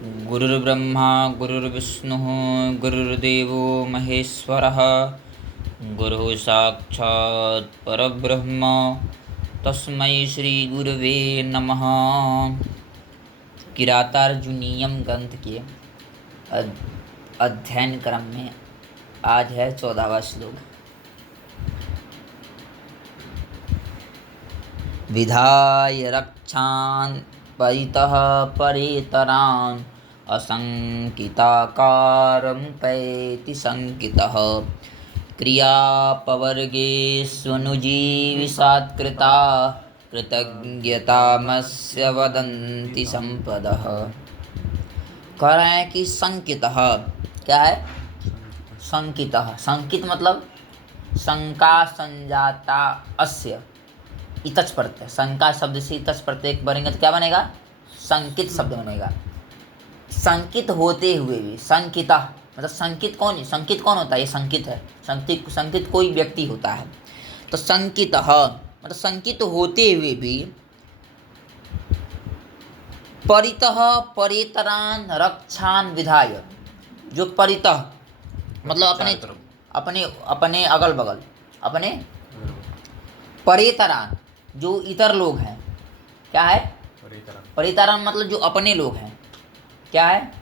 गुरुर्ब्रह्मा गुरुर्विष्णुः गुरुर्देवो महेश्वरः गुरुः साक्षात् परब्रह्म तस्मै श्री गुरवे नमः। किरातार्जुनीयम ग्रंथ के अध्ययन क्रम में आज है 14वां श्लोक। विधाय रक्षान् परितः परेतरान् असंकिताकारं पैति संकितः क्रियापवर्गेष्वनुजीविषात्कृता कृतज्ञतामस्य वदन्ति संपदः। कह रहे हैं कि संकितः क्या है? संकितः, संकित मतलब शंका संजाता अस्य इतच प्रत्यय, शंका शब्द से इतच प्रत्यय बनेंगे तो क्या बनेगा? संकित शब्द बनेगा। संकित होते हुए भी, संकिता मतलब संकित कौन? संकित कौन होता है? ये संकित है। संकित कोई व्यक्ति होता है। तो संकितः मतलब संकित होते हुए भी परितः परेतरान रक्षान विधाय, जो परितः मतलब अपने अगल बगल, अपने परेतरान जो इतर लोग हैं, क्या है? परेतरान मतलब जो अपने लोग हैं। क्या है?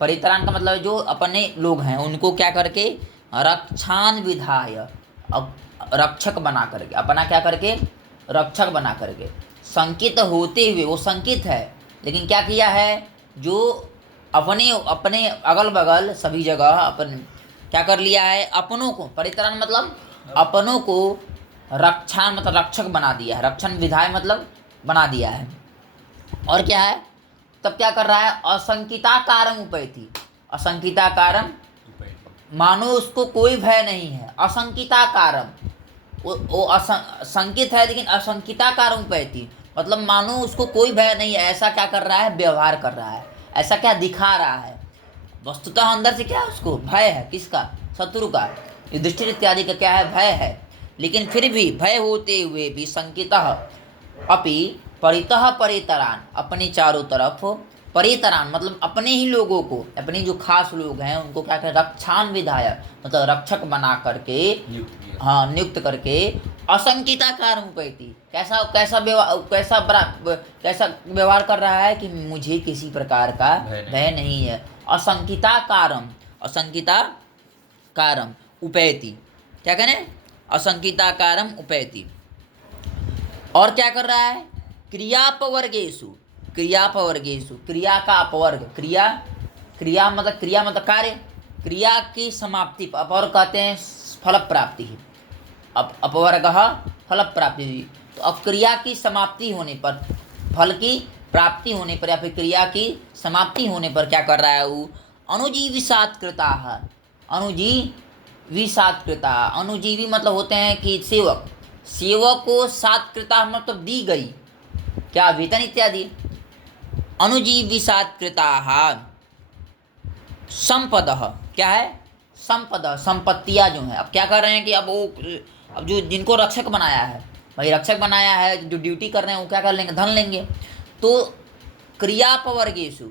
परितरान का मतलब जो अपने लोग हैं उनको क्या करके? रक्षान विधाय, अब रक्षक बना करके, अपना क्या करके? रक्षक बना करके। संकित होते हुए, वो संकित है लेकिन क्या किया है? जो अपने अगल बगल सभी जगह अपन क्या कर लिया है? अपनों को, परितरान मतलब अपनों को रक्षान मतलब रक्षक बना दिया है। रक्षण विधाय मतलब बना दिया है। और क्या है? तब क्या कर रहा है? असंकिताकारम उपैति, असंकिताकारम मानो उसको कोई भय नहीं है। असंकिताकारम वो संकित है लेकिन असंकिताकारम उपैति मतलब मानो उसको कोई भय नहीं है। ऐसा क्या कर रहा है? व्यवहार कर रहा है। ऐसा क्या दिखा रहा है? वस्तुतः अंदर से क्या है? उसको भय है। किसका? शत्रु का, युधिष्ठिर इत्यादि का क्या है? भय है। लेकिन फिर भी भय होते हुए भी संकितः अपि परितः परेतरान, अपने चारों तरफ परेतरान मतलब अपने ही लोगों को, अपने जो खास लोग हैं उनको क्या कर? रक्षान विधाय मतलब रक्षक बना करके, हाँ नियुक्त करके असंकिताकार उपैति, कैसा कैसा कैसा व्यवहार कर रहा है कि मुझे किसी प्रकार का भय नहीं है। असंकिताकारम, असंकिताकारम उपैति, क्या करें? असंकिताकारम उपैति। और क्या कर रहा है? क्रियापवर्गेषु, क्रियापवर्गेषु, क्रिया का अपवर्ग, क्रिया मतलब कार्य, क्रिया की समाप्ति, अपवर्ग कहते हैं फल प्राप्ति। अपवर्ग फल प्राप्ति। तो अब क्रिया की समाप्ति होने पर, फल की प्राप्ति होने पर या फिर क्रिया की समाप्ति होने पर क्या कर रहा है वो? अनुजीविषात्कृता, अनुजीविषात्कृता, अनुजीवी मतलब होते हैं कि सेवक, सेवक को सात्कृता मतलब दी गई, क्या? वेतन इत्यादि। अनुजीविषात्कृता संपदः, क्या है? संपदा, संपत्तियां जो हैं। अब क्या कर रहे हैं कि अब जो जिनको रक्षक बनाया है, भाई रक्षक बनाया है, जो ड्यूटी कर रहे हैं वो क्या कर लेंगे? धन लेंगे। तो क्रियापवर्गेषु,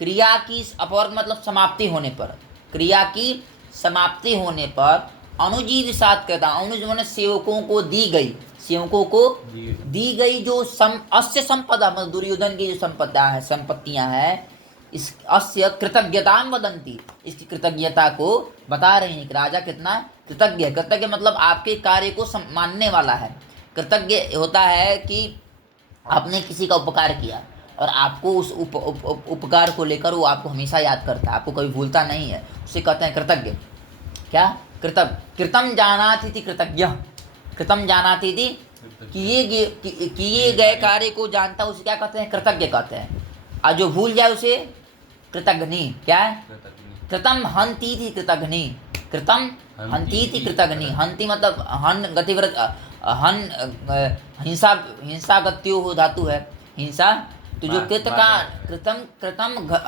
क्रिया की अपवर्ग मतलब समाप्ति होने पर, क्रिया की समाप्ति होने पर अनुजीविषात्कृता, अनुज माने सेवकों को दी गई, सेवकों को दी गई जो अस्य संपदा मतलब दुर्योधन की जो संपत्तियां हैं, इस अस्य कृतज्ञता वदंती, इसकी कृतज्ञता को बता रहे हैं कि राजा कितना कृतज्ञ है। कृतज्ञ मतलब आपके कार्य को मानने वाला है। कृतज्ञ होता है कि आपने किसी का उपकार किया और आपको उस उपकार को लेकर वो आपको हमेशा याद करता है, आपको कभी भूलता नहीं है, उसे कहते हैं कृतज्ञ। क्या? कृतम जानाति इति कृतज्ञ, कृतम जानाति इति किए गए कार्य को जानता, उसे क्या कहते हैं? कृतज्ञ कहते हैं। और जो भूल जाए उसे कृतघ्नि, क्या है? कृतम हंती थी कृतघ्नि, कृतम हंती थी कृतघ्नि। हंती मतलब हन गतिव्रत, हन हिंसा गत्यो हो धातु है, हिंसा। तो जो कृत का कृतम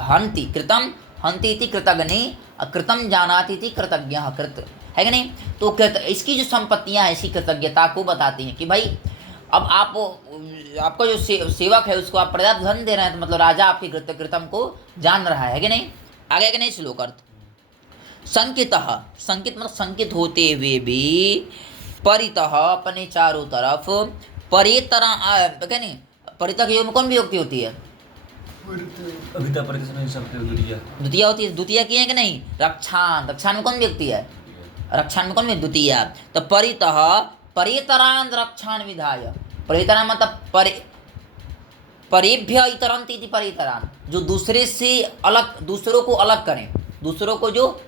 हंती, कृतम हंती थी कृतघ्नि, कृतम जानाति थी कृतज्ञ, कृत है कि नहीं? तो इसकी जो संपत्तियां हैं इसकी कृतज्ञता को बताती हैं कि भाई अब आप आपका जो सेवक है उसको आप पर्याप्त धन दे रहे हैं, तो मतलब राजा आपके कृतम को जान रहा है कि नहीं। आगे कि नहीं श्लोक अर्थ। संकितः, संकित मतलब संकित होते हुए भी, परितः अपने चारों तरफ, परेतरा क्या नहीं, परितः के योग में कौन भी युक्ति होती है? द्वितीय होती है। द्वितीय की है कि नहीं? रक्षान, रक्षान में कौन व्यक्ति है? रक्षान में कौन व्यक्ति? द्वितीय। तो परितः परेतरान रक्षान विधाय, परेतरान मतलब परेभ्य इतरंत इति परेतरान, जो दूसरे से अलग, दूसरों को अलग करें, दूसरों को जो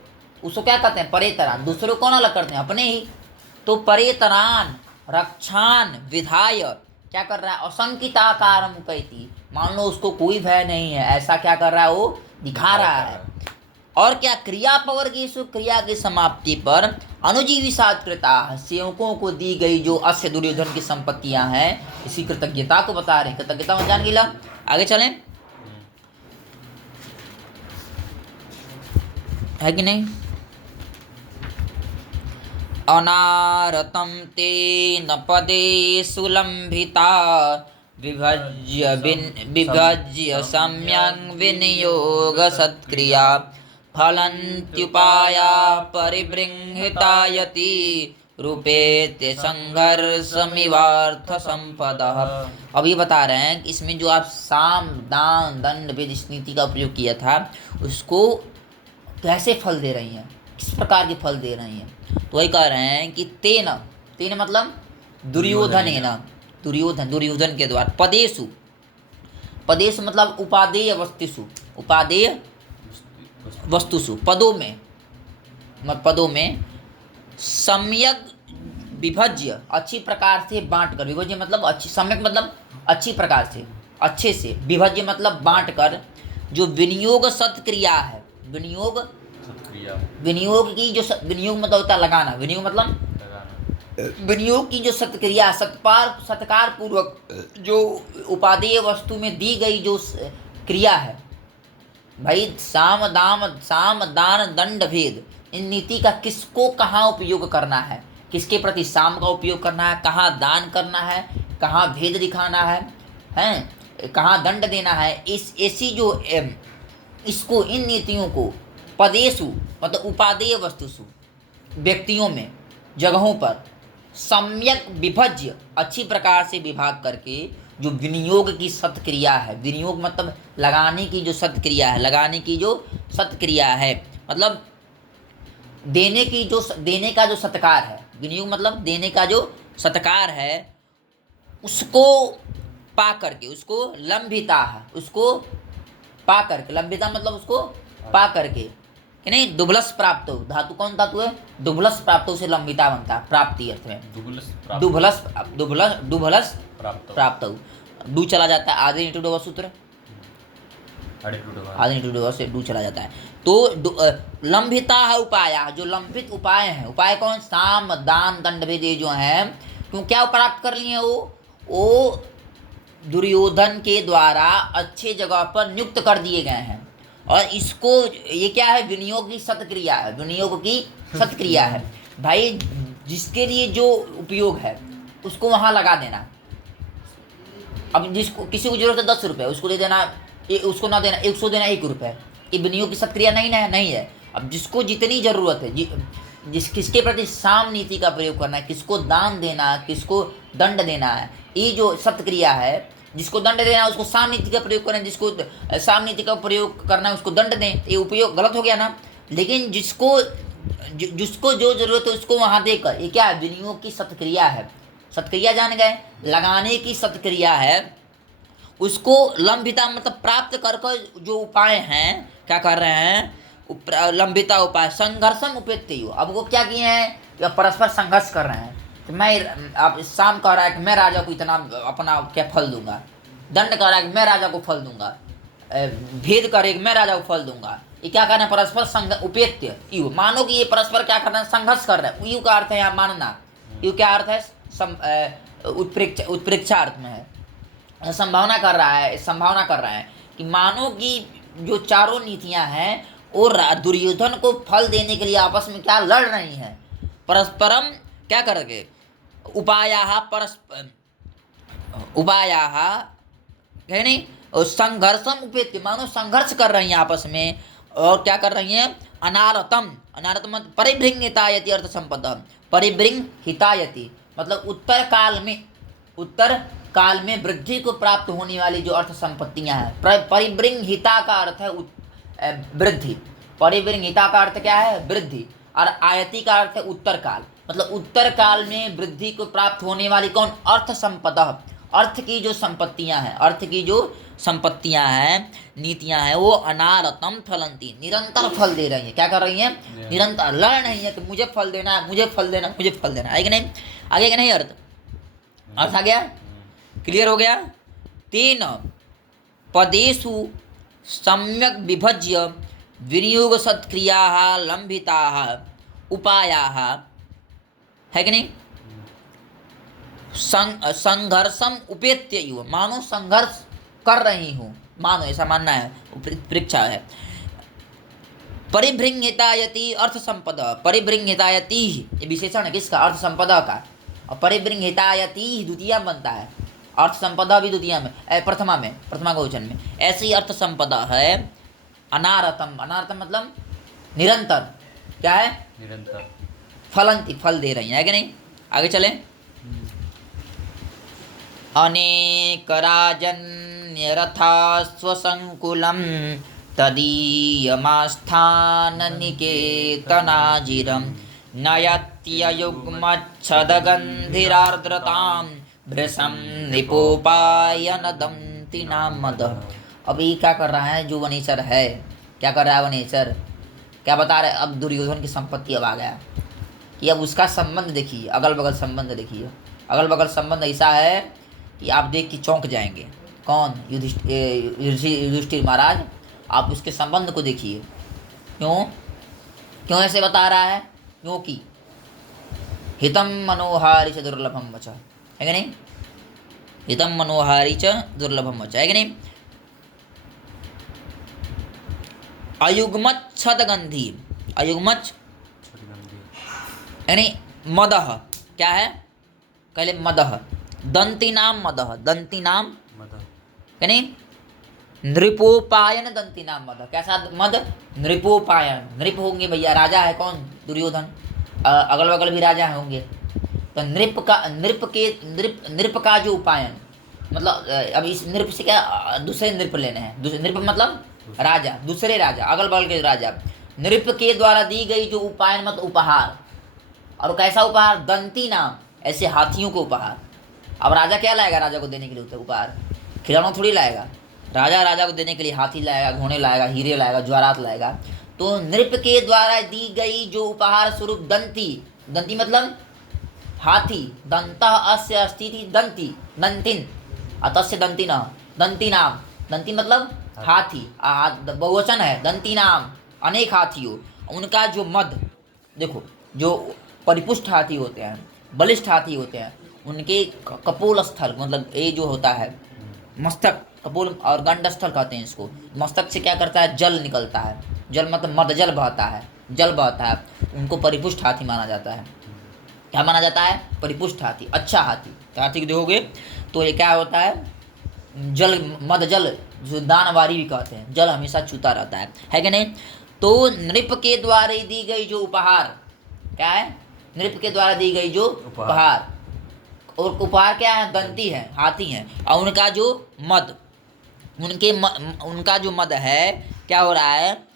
उसको क्या कहते हैं? परेतरान। दूसरों को कौन अलग करते हैं? अपने ही। तो परेतरान रक्षान विधाय क्या कर रहा है? असंकिताकार मुकैती, मान लो उसको कोई भय नहीं है, ऐसा क्या कर रहा है? वो दिखा रहा है। और क्या? क्रियापवर्गेषु, क्रिया की समाप्ति पर अनुजीविषात् कृता, सेवकों को दी गई जो अस्य दुर्योधन की संपत्तियां हैं, इसी कृतज्ञता को बता रहे हैं। कृतज्ञता जान गिला। आगे चलें, है कि नहीं? अनारतं ते न पदे सुलंभिता, विभज्य सम्यक् विनियोग सत्क्रिया, फलन्त्युपाया परिबृंहिता यति, रूपेत्य संघर्षमिवार्थ संपदः। अब ये बता रहे हैं कि इसमें जो आप साम दान दंड भेद इस नीति का उपयोग किया था, उसको कैसे फल दे रही हैं, किस प्रकार के फल दे रही हैं। तो वही कह रहे हैं कि तेन, तेन मतलब दुर्योधन, दुर्योधन, दुर्योधन के द्वारा, पदेशु, पदेश मतलब उपादेय वस्तुषु, उपादेय वस्तुषु, पदों में, पदों में, सम्यक विभज्य अच्छी प्रकार से बांट कर, विभज्य मतलब अच्छी, सम्यक मतलब अच्छी प्रकार से, अच्छे से, विभज्य मतलब बांट कर, जो विनियोग सत्क्रिया है, विनियोग, विनियोग की जो विनियोग मतलब होता है लगाना, विनियोग मतलब विनियोग की जो सत्क्रिया, सत्कार पूर्वक जो उपादेय वस्तु में दी गई जो क्रिया है, भाई साम दान दंड भेद, इन नीति का किसको कहाँ उपयोग करना है, किसके प्रति साम का उपयोग करना है, कहाँ दान करना है, कहाँ भेद दिखाना है, हैं कहाँ दंड देना है, इस ऐसी जो इसको, इन नीतियों को पदेशु मतलब उपादेय वस्तुषु, व्यक्तियों में, जगहों पर, सम्यक विभज्य अच्छी प्रकार से विभाग करके, जो विनियोग की सत्क्रिया है, विनियोग मतलब लगाने की जो सत्क्रिया है, लगाने की जो सत्क्रिया है मतलब देने की जो, देने का जो सत्कार है, विनियोग मतलब देने का जो सत्कार है, उसको पा करके, उसको लंबिता है, उसको पा करके, लंबिता मतलब उसको पा करके कि नहीं, दुबलस प्राप्त हो, धातु कौन धातु है? दुबलस प्राप्त से लंबिता बनता है, प्राप्ति अर्थ में, दुबलस दुबलस प्राप्त हो, डू चला जाता है, आधे इंटू डबल सूत्र, आधे इंटू डबल से डू चला जाता है। तो लंबिता है उपाय, जो लंबित उपाय हैं, उपाय कौन? साम दान दंड भेद जो हैं, क्यों क्या प्राप्त कर लिए? वो दुर्योधन के द्वारा अच्छे जगह पर नियुक्त कर दिए गए हैं। और इसको, ये क्या है? विनियोग की सत्क्रिया है, विनियोग की सत्क्रिया है भाई, जिसके लिए जो उपयोग है उसको वहाँ लगा देना। अब जिसको, किसी को जरूरत है 10 रुपये, उसको दे देना, उसको ना देना 100 देना 1 रुपये, ये विनियोग की सत्क्रिया नहीं है। अब जिसको जितनी ज़रूरत है, किसके प्रति साम नीति का प्रयोग करना है, किसको दान देना, किसको दंड देना है, ये जो सत्क्रिया है, जिसको दंड देना है उसको साम नीति का प्रयोग करें, जिसको साम नीति का प्रयोग करना है उसको दंड दें। ये उपयोग गलत हो गया ना। लेकिन जिसको जो जरूरत है उसको वहाँ देकर, ये क्या है? विनियोग की सत्क्रिया है। सत्क्रिया जान गए, लगाने की सत्क्रिया है। उसको लंबिता मतलब प्राप्त कर जो उपाय हैं, क्या कर रहे हैं? लंबिता उपाय, संघर्षम उपेत्य। अब वो क्या किए हैं? या परस्पर संघर्ष कर रहे हैं। तो मैं, आप शाम कह रहा है कि मैं राजा को इतना अपना क्या फल दूंगा, दंड कह रहा है कि मैं राजा को फल दूंगा, भेद करे कि मैं राजा को फल दूंगा। ये क्या करना है? परस्पर उपेत्य यू, मानो कि ये परस्पर क्या करना है? संघर्ष कर रहा है। यू का अर्थ है यहाँ मानना, यू क्या अर्थ है? उत्प्रेक्षा अर्थ में है, संभावना कर रहा है, संभावना कर रहा है कि मानो कि जो चारों नीतियां हैं वो दुर्योधन को फल देने के लिए आपस में क्या लड़ रही हैं, परस्परम क्या करके, उपाया परस्पर उपायाः है नहीं, और संघर्षम उपेत्य, मानो संघर्ष कर रही हैं आपस में, और क्या कर रही हैं, अनारतम, अनारतम मतलब परिभृंग हितायति अर्थ संपदा, परिभृंग हितायति मतलब उत्तर काल में वृद्धि को प्राप्त होने वाली जो अर्थ संपत्तियां हैं। परिभृंग हिता का अर्थ है वृद्धि, परिभृंग हिता का अर्थ क्या है, वृद्धि, और आयति का अर्थ है उत्तर काल, मतलब उत्तर काल में वृद्धि को प्राप्त होने वाली कौन, अर्थ संपदा, अर्थ की जो संपत्तियां हैं, अर्थ की जो संपत्तियां हैं, नीतियां हैं, वो अनारतम फलंती, निरंतर फल दे रही हैं। क्या कर रही हैं, निरंतर, लड़ नहीं है कि मुझे फल देना है, मुझे फल देना, मुझे फल देना है कि नहीं, आगे कि नहीं, अर्थ अर्थ आ गया, क्लियर हो गया। तेन पदेषु सम्यक विभज्य विनियोग सत्क्रियाः लंबिताः उपायाः, है कि नहीं, संघर्षम उपेत्य युव, मानो संघर्ष कर रही हूँ, मानो ऐसा मानना है, परीक्षा है। परिभृंहितायति अर्थ संपदा, परिभृंहितायति ये विशेषण है किसका, अर्थ संपदा का, और परिभृंहितायति द्वितीया बनता है, अर्थ संपदा भी द्वितीया में, प्रथमा में, प्रथमा बहुवचन में, ऐसी अर्थ संपदा है। अनारतम, अनारतम मतलब निरंतर, क्या है, निरंतर, फलंती फल दे रही है कि नहीं, आगे चले। अनेक राजन्यरथा स्वसंकुलम तदीयमास्थान निकेतनाजिरम नयत्ययुग्मच्छदगन्धिरार्द्रतां भृशं निपोपायन दंति नामद। अभी क्या कर रहा है जो वनेचर है, क्या कर रहा है वनेचर, क्या बता रहे, अब दुर्योधन की संपत्ति अब आ गया कि अब उसका संबंध देखिए, अगल बगल संबंध देखिए, अगल बगल संबंध ऐसा है कि आप देख के चौंक जाएंगे। कौन, युधिष्ठिर महाराज, आप उसके संबंध को देखिए। क्यों ऐसे बता रहा है, क्योंकि हितम मनोहारी च दुर्लभम वच, है कि नहीं, हितम मनोहारी च दुर्लभम वच, है कि नहीं। अयुग्मच्छ छदगंधी, अयुग्मच्छ यानी मदह, क्या है, पहले मदह, दंती नाम मदह, दंती नाम यानी नृपोपायन, दंती नाम मद, कैसा मद, नृपोपायन, नृप होंगे भैया, राजा है कौन, दुर्योधन, अगल बगल भी राजा होंगे, तो नृप का जो उपायन, मतलब अब इस नृप से क्या दूसरे नृप लेने हैं, नृप मतलब राजा, दूसरे राजा, अगल बगल के राजा, नृप के द्वारा दी गई जो उपायन मतलब उपहार, और कैसा उपहार, दंती नाम, ऐसे हाथियों को उपहार। अब राजा क्या लाएगा, राजा को देने के लिए उपहार, खिलौना थोड़ी लाएगा, राजा को देने के लिए हाथी लाएगा, घोड़े लाएगा, हीरे लाएगा, ज्वारात लाएगा। तो नृप के द्वारा दी गई जो उपहार स्वरूप दंती, दंती मतलब हाथी, दंतः अस्य अस्ति दंती, दंतिन अतस्य दंती न, दंती नाम, दंती मतलब हाथी, बहुवचन है, दंती नाम, अनेक हाथियों, उनका जो मद, देखो जो परिपुष्ट हाथी होते हैं, बलिष्ठ हाथी होते हैं, उनके कपोल स्थल मतलब ये जो होता है मस्तक, कपोल और गंडस्थल कहते हैं इसको, मस्तक से क्या करता है, जल निकलता है, जल मतलब मद, जल बहता है, जल बहता है, उनको परिपुष्ट हाथी माना जाता है। क्या माना जाता है, परिपुष्ट हाथी, अच्छा हाथी, हाथी को देखोगे तो ये क्या होता है, जल, मद जल, जो दानवारी भी कहते हैं, जल हमेशा छूता रहता है कि नहीं। तो नृप के द्वारा दी गई जो उपहार, क्या है, नृप के द्वारा दी गई जो उपहार, और उपहार क्या है, दंती है, हाथी है, और उनका जो मद, उनका जो मद है, क्या हो रहा है,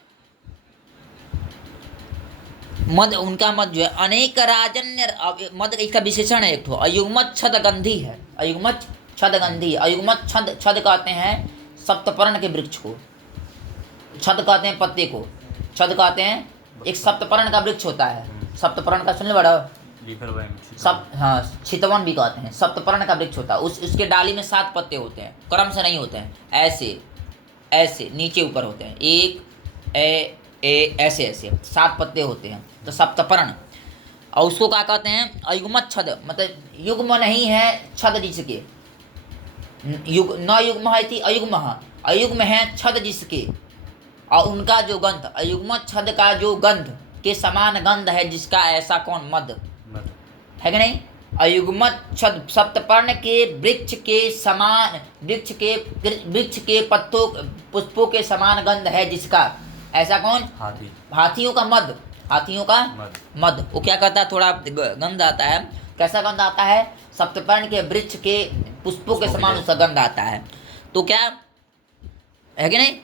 मद, उनका मद जो है, अनेक राजन्य, मद इसका विशेषण है एक ठो, अयुग्मच्छ छदगंधी है, अयुग्मच्छ छदगंधी, अयुग्मच्छ छद, छद कहते हैं सप्तपर्ण के वृक्ष को, छद कहते हैं पत्ते को, छद कहते हैं, एक सप्तपर्ण का वृक्ष होता है, सप्तपर्ण का सुनने बड़ा सब, हाँ चितवन भी कहते हैं, सप्तपर्ण का वृक्ष होता है, उसके डाली में 7 पत्ते होते हैं, क्रम से नहीं होते हैं, ऐसे ऐसे नीचे ऊपर होते हैं, एक ऐसे ऐसे 7 पत्ते होते हैं, तो सप्तपर्ण। और उसको क्या कहते हैं, अयुग्मच्छ छद, मतलब युग्म नहीं है छद जिसके, युग न युग्म है अयुग्म, अयुग्म है छद जिसके, और उनका जो गंध, अयुग्मच्छ छद का जो गंध के समान गंध है जिसका, ऐसा कौन, मद, है कि नहीं, अयुग्मत छद सप्तपर्ण के वृक्ष के पत्तों पुष्पों के समान गंध है जिसका। ऐसा कौन? हाथी। हाथियों का मद, हाथियों का मद वो क्या करता है, थोड़ा गंध आता है। कैसा गंध आता है? सप्तपर्ण के वृक्ष के पुष्पों के समान उसका गंध आता है। तो क्या है कि नहीं?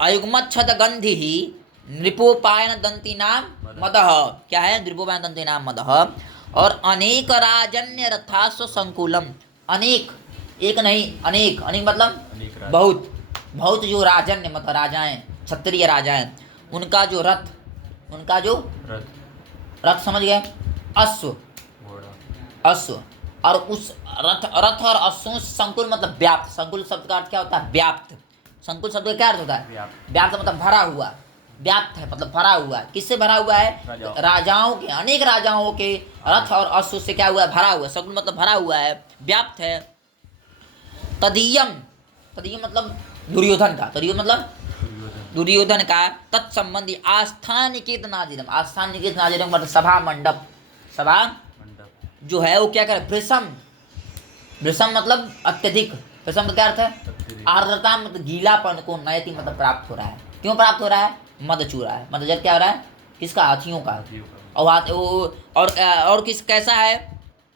अयुग्मत छद गंधि ही नृपोपायन दंती नाम मदः। क्या है? नृपोपायन दंती नाम मदः। और अनेक राजन्य रथास्व संकुलम, अनेक, एक नहीं अनेक, अनेक मतलब बहुत, बहुत जो राजन्य मतलब राजाएं, क्षत्रिय राजाएं, उनका जो रथ, उनका जो रथ समझ गए? अश्व, अश्व। और उस रथ और अश्वों से संकुल मतलब व्याप्त। संकुल शब्द का अर्थ क्या होता है? व्याप्त। संकुल शब्द का क्या अर्थ होता है? व्याप्त मतलब भरा हुआ। व्याप्त है मतलब भरा हुआ। किससे भरा हुआ है? राजाओं के, अनेक राजाओं के रथ और अश्व से क्या हुआ है? भरा हुआ। संकुल मतलब भरा हुआ है, व्याप्त है। तदीयम, तदीयम मतलब दुर्योधन का, तदीयम मतलब दुर्योधन का तत्संबंधी आस्थान निकेतन नाजिरम, आस्थान निकेतन नाजिरम मतलब सभा मंडप, सभा जो है वो क्या करे? भृशम, भृशम मतलब अत्यधिक, भृशम का क्या अर्थ है? आर्द्रता मतलब गीलापन को नयति मतलब प्राप्त हो रहा है। क्यों प्राप्त हो रहा है? मद चू रहा है। मदजत क्या हो रहा है? किसका? हाथियों का। और वो और किस कैसा है?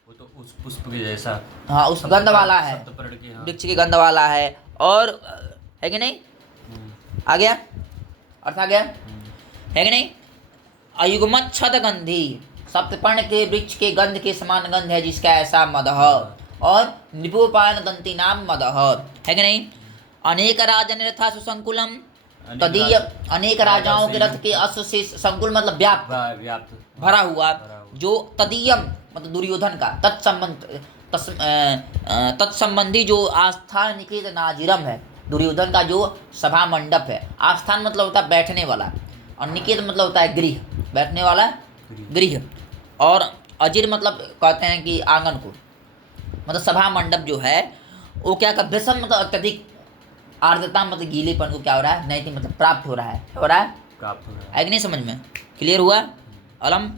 वो तो उस पुष्प के जैसा, हाँ उस गंध वाला है, वृक्ष के गंध वाला है। और है कि नहीं? आ गया अर्थ, आ गया है कि नहीं? अयुग्मत छद गंधी, सप्तपर्ण के वृक्ष के गंध के समान गंध है जिसका ऐसा मदः। और नृपोपायन दंती नाम मदः, है कि नहीं? अनेक राजन रथा सुसंकुलम, तदीय अनेक राजाओं के रथ के अश्व से संकुल मतलब व्याप्त, भरा हुआ। जो तदीयम मतलब दुर्योधन का, तत्संबंधी जो आस्थान निकेत नाजिरम है, दुर्योधन का जो सभा मंडप है। आस्थान मतलब होता है बैठने वाला, और निकेत मतलब होता है गृह, बैठने वाला गृह। और अजिर मतलब कहते हैं कि आंगन को, मतलब सभा मंडप जो है वो क्या का भृशम मतलब अत्यधिक, आर्द्रता मतलब गीलेपन को क्या हो रहा है? नहीं मतलब प्राप्त हो रहा है, हो रहा है, प्राप्त हो रहा है कि नहीं? समझ में क्लियर हुआ? अलम